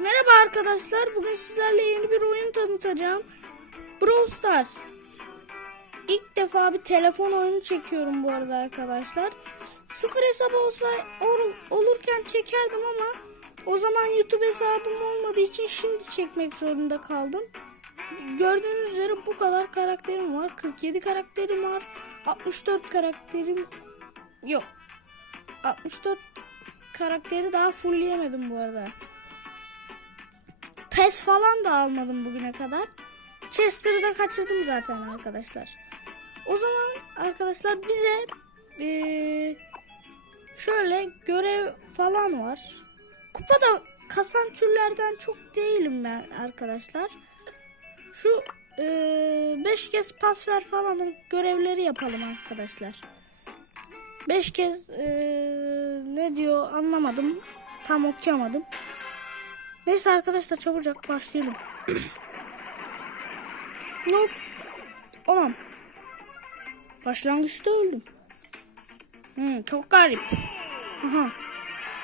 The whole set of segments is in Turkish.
Merhaba arkadaşlar. Bugün sizlerle yeni bir oyun tanıtacağım. Brawl Stars. İlk defa bir telefon oyunu çekiyorum bu arada arkadaşlar. Sıfır hesap olsa ol- olurken çekerdim ama o zaman YouTube hesabım olmadığı için şimdi çekmek zorunda kaldım. Gördüğünüz üzere bu kadar karakterim var. 47 karakterim var. 64 karakterim yok. 64 karakteri daha fullleyemedim bu arada. PES falan da almadım bugüne kadar. Chester'ı da kaçırdım zaten arkadaşlar. O zaman arkadaşlar bize eee, şöyle görev falan var. Kupada kasan türlerden çok değilim ben arkadaşlar. Şu 5 kez pas ver falan görevleri yapalım arkadaşlar. 5 kez eee, ne diyor anlamadım. Tam okuyamadım. Neyse arkadaşlar çabucak başlayalım. Yok. Anam. Başlangıçta öldüm. Hmm, çok garip. Aha.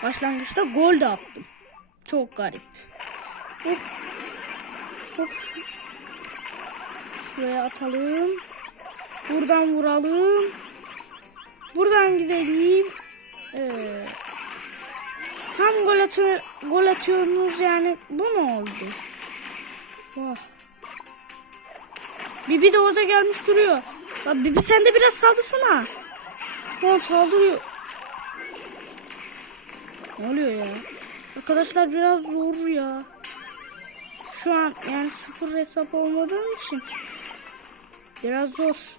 Başlangıçta gol de attım. Çok garip. Hop. Hop. Şuraya atalım. Buradan vuralım. Buradan gidelim. Evet. Tam gol, atıyor, gol atıyorsunuz yani bu mu oldu? Vah. Bibi de orada gelmiş duruyor. La Bibi sen de biraz saldırsana. Tamam saldırıyor. Ne oluyor ya? Arkadaşlar biraz zor ya. Şu an yani sıfır hesap olmadığım için biraz zor.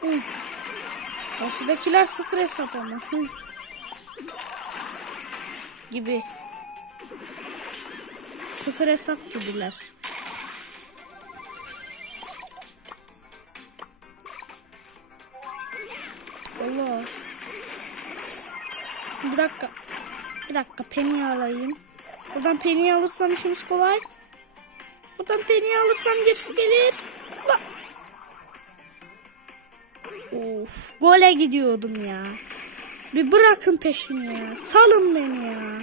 Hı. Karşıdakiler sıfır hesap ama. Hı gibi. Sıfır hesap gibiler. Allah. Bir dakika. Bir dakika peni alayım. Buradan peni alırsam işimiz kolay. Buradan peni alırsam gerisi gelir. Of, gole gidiyordum ya. Bir bırakın peşimi ya. Salın beni ya.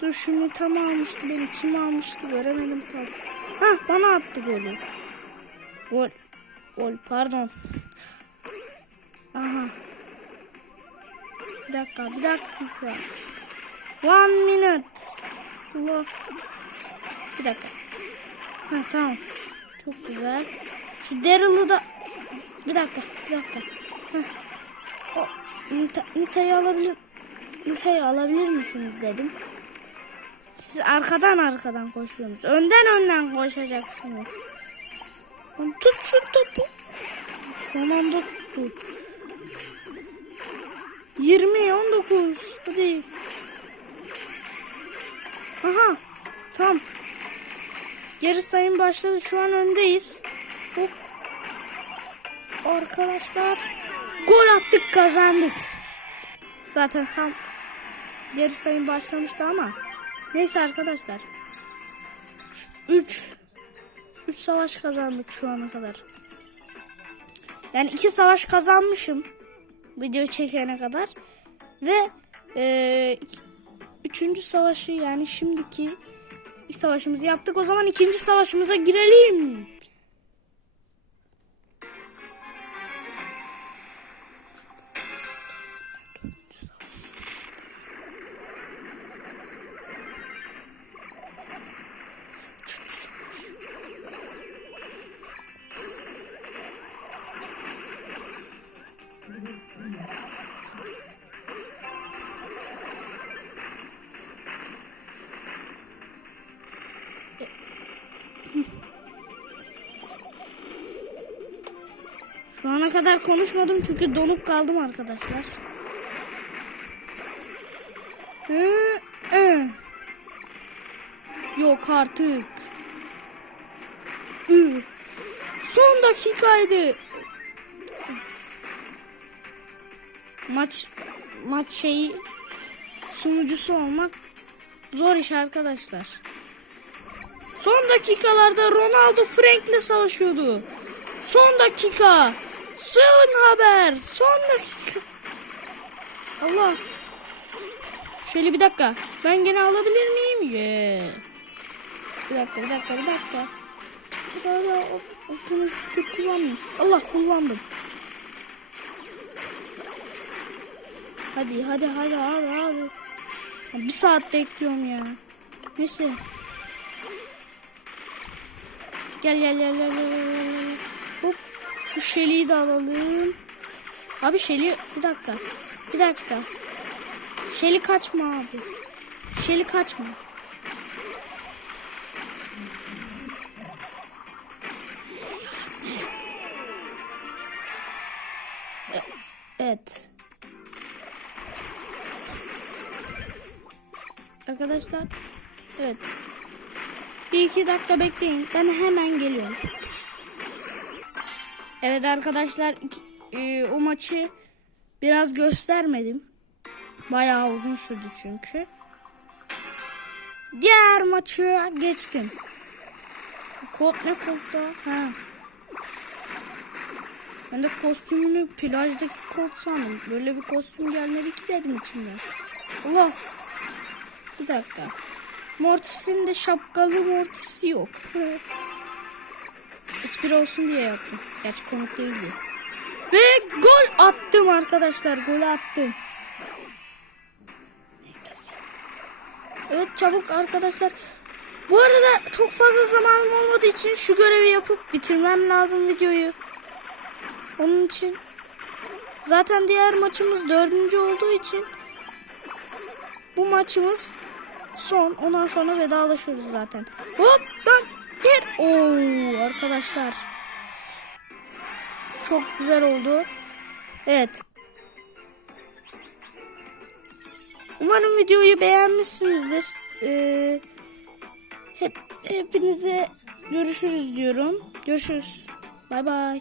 Dur şimdi tam almıştı beni. Kim almıştı göremedim tam. Ha bana attı golü. Gol. Gol pardon. Aha. Bir dakika bir dakika. One minute. Allah. Bir dakika. Ha tamam. Çok güzel. Şu Daryl'ı da bir dakika bir dakika. Heh. Nita, Nita'yı alabilir Nita'yı alabilir misiniz dedim. Siz arkadan arkadan koşuyorsunuz. Önden önden koşacaksınız. Lan Tut şu topu. Son anda tuttu. 20 19 hadi. Aha tam. Geri sayım başladı. Şu an öndeyiz. Hop. Arkadaşlar Gol attık kazandık. Zaten sam geri sayım başlamıştı ama. Neyse arkadaşlar. 3 3 savaş kazandık şu ana kadar. Yani iki savaş kazanmışım. Video çekene kadar. Ve e, üçüncü savaşı yani şimdiki savaşımızı yaptık. O zaman ikinci savaşımıza girelim. Ana kadar konuşmadım çünkü donup kaldım arkadaşlar. Hı, hı. Yok artık. Hı. Son dakikaydı. Maç maç şeyi sunucusu olmak zor iş arkadaşlar. Son dakikalarda Ronaldo Frank'le savaşıyordu. Son dakika. Son haber. Son dakika. Allah. Şöyle bir dakika. Ben gene alabilir miyim? Yeah. Bir dakika bir dakika bir dakika. Kötü kullanmayayım. Allah kullandım. Hadi hadi hadi hadi. Ya Bir saat bekliyorum ya. Neyse. Gel gel gel gel gel gel. gel. Şu şeliği de alalım. Abi şeli bir dakika. Bir dakika. Şeli kaçma abi. Şeli kaçma. Evet. Arkadaşlar. Evet. Bir iki dakika bekleyin. Ben hemen geliyorum. Evet arkadaşlar. e, o maçı biraz göstermedim. Bayağı uzun sürdü çünkü. Diğer maçı geçtim. Kod ne kodda? Ha. Ben de kostümünü plajdaki kod sandım. Böyle bir kostüm gelmedi ki dedim içimden. Allah. Bir dakika. Mortis'in de şapkalı Mortis'i yok. Espri olsun diye yaptım. Gerçi komik değildi. Ve gol attım arkadaşlar. Gol attım. Evet çabuk arkadaşlar. Bu arada çok fazla zamanım olmadığı için şu görevi yapıp bitirmem lazım videoyu. Onun için zaten diğer maçımız dördüncü olduğu için bu maçımız son. Ondan sonra vedalaşıyoruz zaten. Hop lan. Oo arkadaşlar. Çok güzel oldu. Evet. Umarım videoyu beğenmişsinizdir. Ee, hep hepinize görüşürüz diyorum. Görüşürüz. Bay bay.